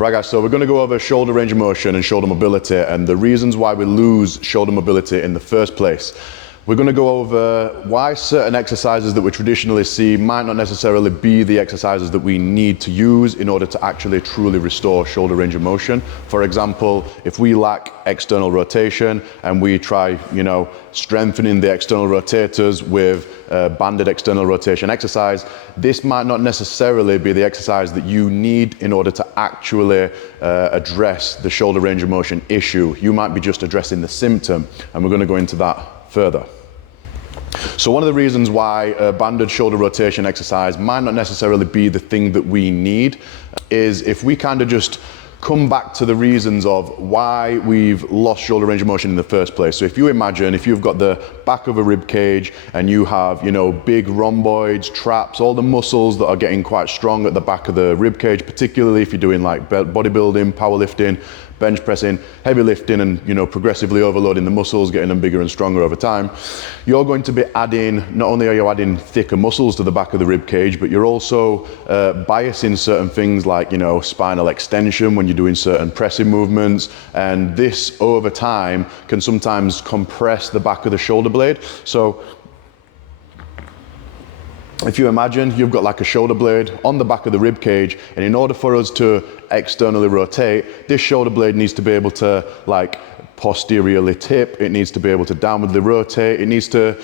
Right guys, so we're going to go over shoulder range of motion and shoulder mobility and the reasons why we lose shoulder mobility in the first place. We're going to go over why certain exercises that we traditionally see might not necessarily be the exercises that we need to use in order to actually truly restore shoulder range of motion. For example, if we lack external rotation and we try, strengthening the external rotators with banded external rotation exercise, this might not necessarily be the exercise that you need in order to actually address the shoulder range of motion issue. You might be just addressing the symptom, and we're going to go into that further. So one of the reasons why a banded shoulder rotation exercise might not necessarily be the thing that we need is if we kind of just come back to the reasons of why we've lost shoulder range of motion in the first place. So if you imagine, if you've got the back of a rib cage and you have, big rhomboids, traps, all the muscles that are getting quite strong at the back of the rib cage, particularly if you're doing like bodybuilding, powerlifting, bench pressing, heavy lifting, and progressively overloading the muscles, getting them bigger and stronger over time, you're going to be adding, not only are you adding thicker muscles to the back of the rib cage, but you're also biasing certain things like spinal extension when you're doing certain pressing movements, and this over time can sometimes compress the back of the shoulder blade. So if you imagine you've got like a shoulder blade on the back of the rib cage, and in order for us to externally rotate, this shoulder blade needs to be able to posteriorly tip, it needs to be able to downwardly rotate, it needs to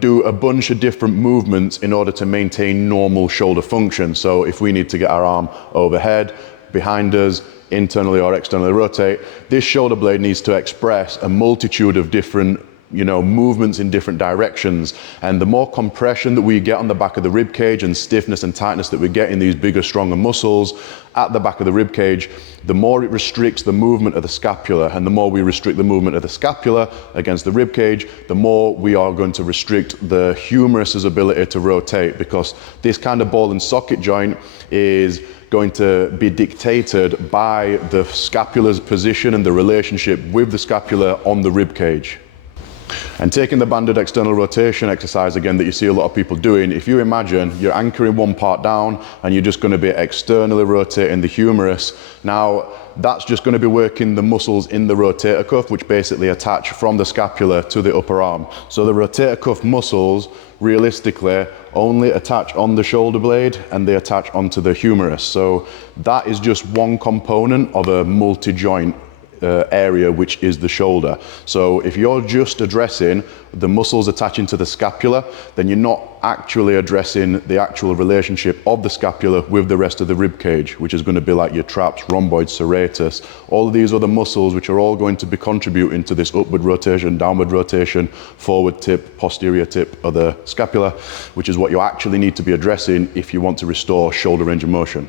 do a bunch of different movements in order to maintain normal shoulder function. So if we need to get our arm overhead, behind us, internally or externally rotate, this shoulder blade needs to express a multitude of different movements in different directions. And the more compression that we get on the back of the rib cage and stiffness and tightness that we get in these bigger, stronger muscles at the back of the rib cage, the more it restricts the movement of the scapula. And the more we restrict the movement of the scapula against the rib cage, the more we are going to restrict the humerus's ability to rotate, because this kind of ball and socket joint is going to be dictated by the scapula's position and the relationship with the scapula on the rib cage. And taking the banded external rotation exercise again that you see a lot of people doing, if you imagine you're anchoring one part down and you're just going to be externally rotating the humerus, now that's just going to be working the muscles in the rotator cuff, which basically attach from the scapula to the upper arm. So the rotator cuff muscles realistically only attach on the shoulder blade and they attach onto the humerus. So that is just one component of a multi-joint area, which is the shoulder. So if you're just addressing the muscles attaching to the scapula, then you're not actually addressing the actual relationship of the scapula with the rest of the rib cage, which is going to be like your traps, rhomboids, serratus, all of these other muscles which are all going to be contributing to this upward rotation, downward rotation, forward tip, posterior tip of the scapula, which is what you actually need to be addressing if you want to restore shoulder range of motion.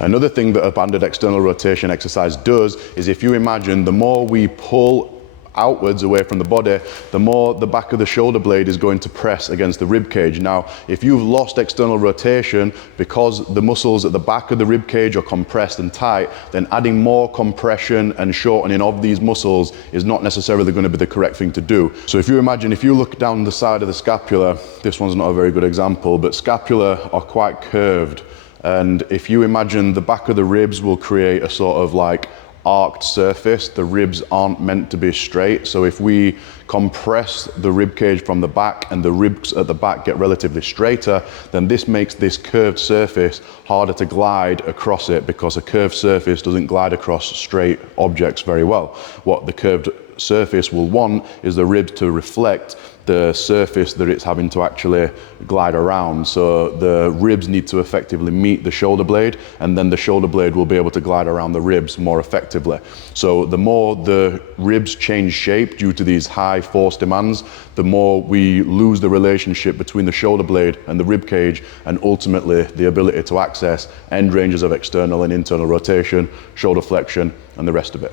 Another thing that a banded external rotation exercise does is, if you imagine, the more we pull outwards away from the body, the more the back of the shoulder blade is going to press against the rib cage. Now, if you've lost external rotation because the muscles at the back of the rib cage are compressed and tight, then adding more compression and shortening of these muscles is not necessarily going to be the correct thing to do. So if you imagine, if you look down the side of the scapula, this one's not a very good example, but scapula are quite curved. And if you imagine the back of the ribs will create a sort of like arced surface, the ribs aren't meant to be straight. So if we compress the rib cage from the back and the ribs at the back get relatively straighter, then this makes this curved surface harder to glide across it, because a curved surface doesn't glide across straight objects very well. What the curved surface will want is the ribs to reflect the surface that it's having to actually glide around. So the ribs need to effectively meet the shoulder blade, and then the shoulder blade will be able to glide around the ribs more effectively. So the more the ribs change shape due to these high force demands, the more we lose the relationship between the shoulder blade and the rib cage, and ultimately the ability to access end ranges of external and internal rotation, shoulder flexion, and the rest of it.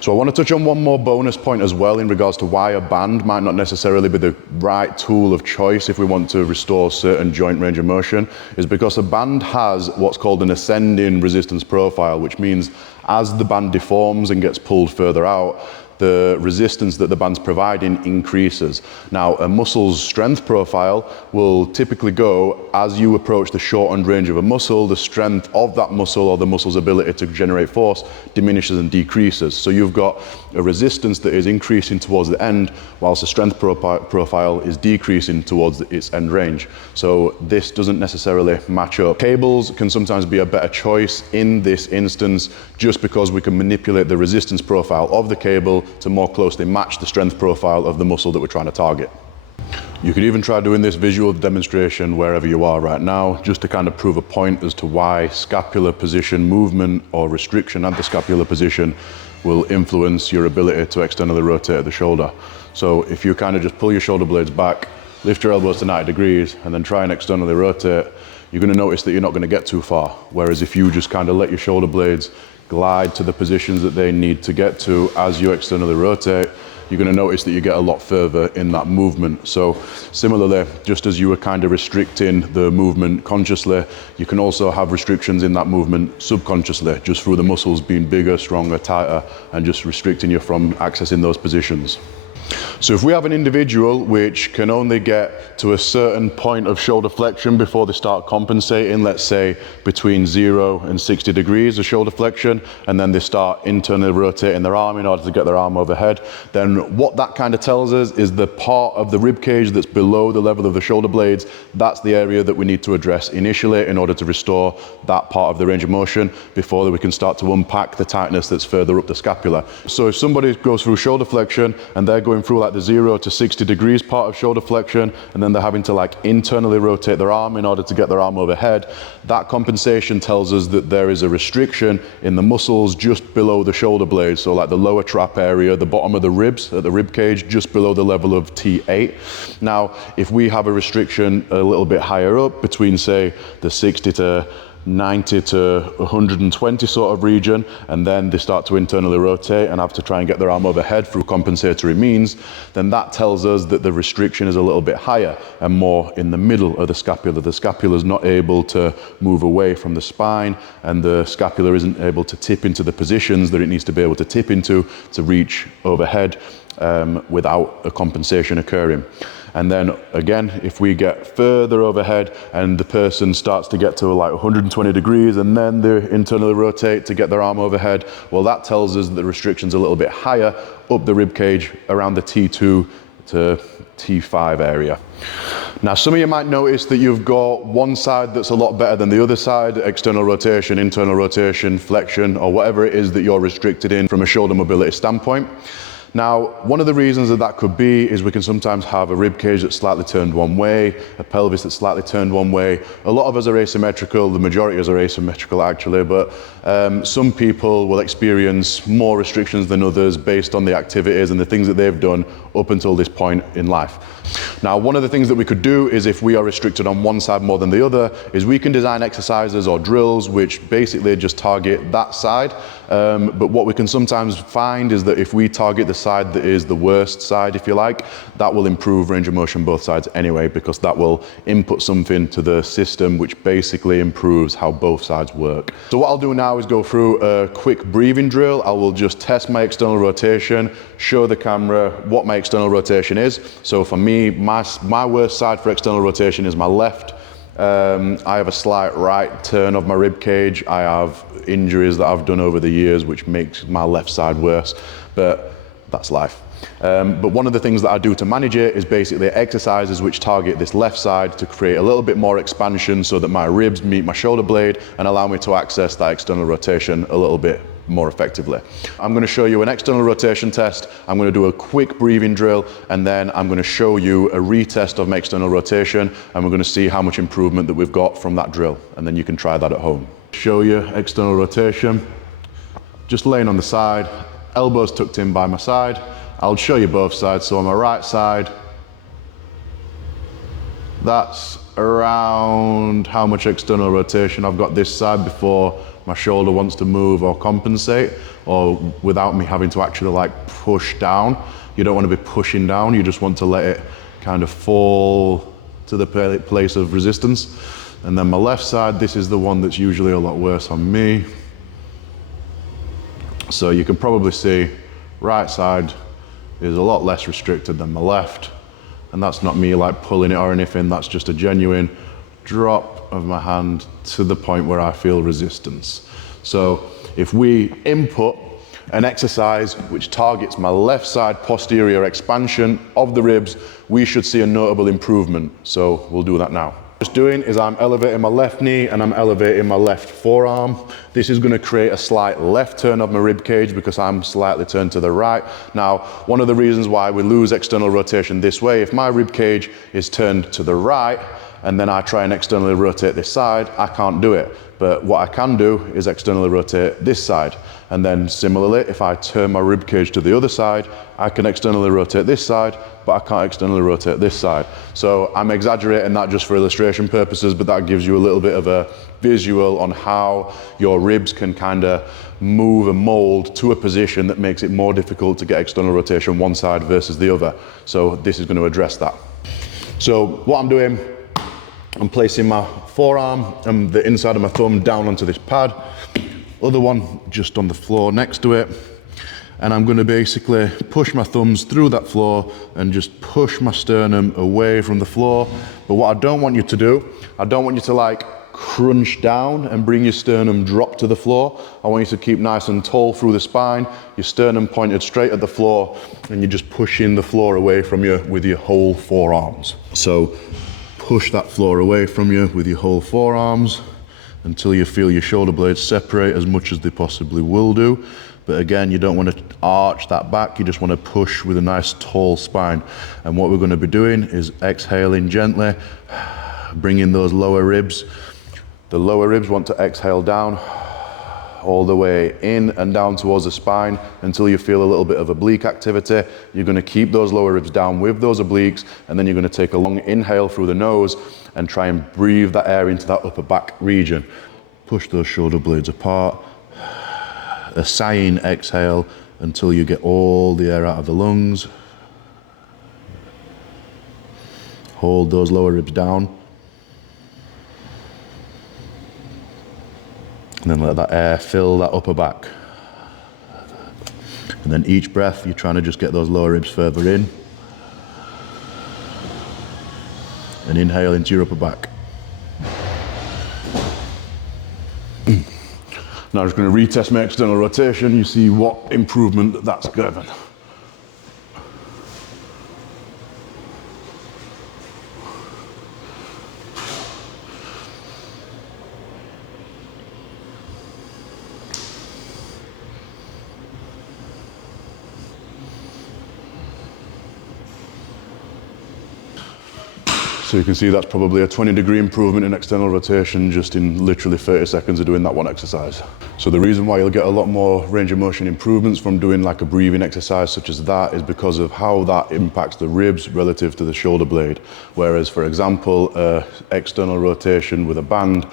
So I want to touch on one more bonus point as well in regards to why a band might not necessarily be the right tool of choice if we want to restore certain joint range of motion, is because a band has what's called an ascending resistance profile, which means as the band deforms and gets pulled further out, the resistance that the band's providing increases. Now, a muscle's strength profile will typically go as you approach the shortened range of a muscle, the strength of that muscle or the muscle's ability to generate force diminishes and decreases. So you've got a resistance that is increasing towards the end, whilst the strength profile is decreasing towards its end range. So this doesn't necessarily match up. Cables can sometimes be a better choice in this instance, just because we can manipulate the resistance profile of the cable to more closely match the strength profile of the muscle that we're trying to target. You could even try doing this visual demonstration wherever you are right now, just to kind of prove a point as to why scapular position movement or restriction at the scapular position will influence your ability to externally rotate the shoulder. So if you kind of just pull your shoulder blades back, lift your elbows to 90 degrees, and then try and externally rotate, you're going to notice that you're not going to get too far. Whereas if you just kind of let your shoulder blades glide to the positions that they need to get to as you externally rotate, you're going to notice that you get a lot further in that movement. So similarly, just as you were kind of restricting the movement consciously, you can also have restrictions in that movement subconsciously, just through the muscles being bigger, stronger, tighter, and just restricting you from accessing those positions. So if we have an individual which can only get to a certain point of shoulder flexion before they start compensating, let's say between 0 and 60 degrees of shoulder flexion, and then they start internally rotating their arm in order to get their arm overhead, then what that kind of tells us is the part of the rib cage that's below the level of the shoulder blades, that's the area that we need to address initially in order to restore that part of the range of motion before we can start to unpack the tightness that's further up the scapula. So if somebody goes through shoulder flexion and they're going through like the 0 to 60 degrees part of shoulder flexion, and then they're having to like internally rotate their arm in order to get their arm overhead, that compensation tells us that there is a restriction in the muscles just below the shoulder blades. So like the lower trap area, the bottom of the ribs at the rib cage, just below the level of T8. Now, if we have a restriction a little bit higher up between say the 60 to 90 to 120 sort of region, and then they start to internally rotate and have to try and get their arm overhead through compensatory means, then that tells us that the restriction is a little bit higher and more in the middle of the scapula. The scapula is not able to move away from the spine, and the scapula isn't able to tip into the positions that it needs to be able to tip into to reach overhead without a compensation occurring. And then again, if we get further overhead and the person starts to get to like 120 degrees and then they internally rotate to get their arm overhead, well, that tells us that the restriction's a little bit higher up the rib cage around the T2 to T5 area. Now, some of you might notice that you've got one side that's a lot better than the other side, external rotation, internal rotation, flexion, or whatever it is that you're restricted in from a shoulder mobility standpoint. Now, one of the reasons that that could be is we can sometimes have a rib cage that's slightly turned one way, a pelvis that's slightly turned one way. A lot of us are asymmetrical, the majority of us are asymmetrical actually, but some people will experience more restrictions than others based on the activities and the things that they've done up until this point in life. Now, one of the things that we could do is, if we are restricted on one side more than the other, is we can design exercises or drills which basically just target that side. But what we can sometimes find is that if we target the side that is the worst side, if you like, that will improve range of motion both sides anyway, because that will input something to the system which basically improves how both sides work. So what I'll do now is go through a quick breathing drill. I will just test my external rotation, show the camera what my external rotation is. So for me, my worst side for external rotation is my left. I have a slight right turn of my rib cage. I have injuries that I've done over the years which makes my left side worse, but that's life. But one of the things that I do to manage it is basically exercises which target this left side to create a little bit more expansion so that my ribs meet my shoulder blade and allow me to access that external rotation a little bit more effectively. I'm going to show you an external rotation test. I'm going to do a quick breathing drill, and then I'm going to show you a retest of my external rotation, and we're going to see how much improvement that we've got from that drill, and then you can try that at home. Show you external rotation, just laying on the side, elbows tucked in by my side. I'll show you both sides. So on my right side, that's around how much external rotation I've got this side before my shoulder wants to move or compensate, or without me having to actually like push down. You don't want to be pushing down, you just want to let it kind of fall to the place of resistance. And then my left side, this is the one that's usually a lot worse on me. So you can probably see right side is a lot less restricted than my left. And that's not me like pulling it or anything, that's just a genuine drop of my hand to the point where I feel resistance. So if we input an exercise which targets my left side posterior expansion of the ribs, we should see a notable improvement. So we'll do that now. What I'm doing is I'm elevating my left knee and I'm elevating my left forearm. This is going to create a slight left turn of my rib cage because I'm slightly turned to the right. Now, one of the reasons why we lose external rotation this way, if my rib cage is turned to the right and then I try and externally rotate this side, I can't do it. But what I can do is externally rotate this side. And then similarly, if I turn my rib cage to the other side, I can externally rotate this side, but I can't externally rotate this side. So I'm exaggerating that just for illustration purposes, but that gives you a little bit of a visual on how your ribs can kind of move and mold to a position that makes it more difficult to get external rotation one side versus the other. So this is going to address that. So what I'm doing, I'm placing my forearm and the inside of my thumb down onto this pad, other one just on the floor next to it, and I'm going to basically push my thumbs through that floor and just push my sternum away from the floor. But what I don't want you to do, I don't want you to like crunch down and bring your sternum drop to the floor. I want you to keep nice and tall through the spine, your sternum pointed straight at the floor, and you're just pushing the floor away from you with your whole forearms. So push that floor away from you with your whole forearms until you feel your shoulder blades separate as much as they possibly will do. But again, you don't want to arch that back, you just want to push with a nice tall spine. And what we're going to be doing is exhaling gently, bringing those lower ribs. The lower ribs want to exhale down all the way in and down towards the spine until you feel a little bit of oblique activity. You're going to keep those lower ribs down with those obliques, and then you're going to take a long inhale through the nose and try and breathe that air into that upper back region. Push those shoulder blades apart. A sighing exhale until you get all the air out of the lungs. Hold those lower ribs down. And then let that air fill that upper back. And then each breath, you're trying to just get those lower ribs further in. And inhale into your upper back. Now I'm just going to retest my external rotation. You see what improvement that's given. So you can see that's probably a 20-degree improvement in external rotation just in literally 30 seconds of doing that one exercise. So the reason why you'll get a lot more range of motion improvements from doing like a breathing exercise such as that is because of how that impacts the ribs relative to the shoulder blade. Whereas, for example, external rotation with a band,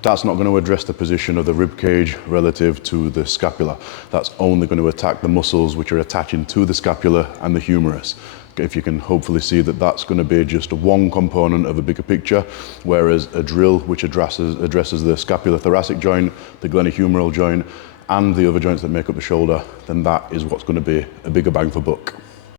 that's not going to address the position of the rib cage relative to the scapula. That's only going to attack the muscles which are attaching to the scapula and the humerus. If you can hopefully see that that's going to be just one component of a bigger picture, whereas a drill which addresses the scapulothoracic joint, the glenohumeral joint, and the other joints that make up the shoulder, then that is what's going to be a bigger bang for buck.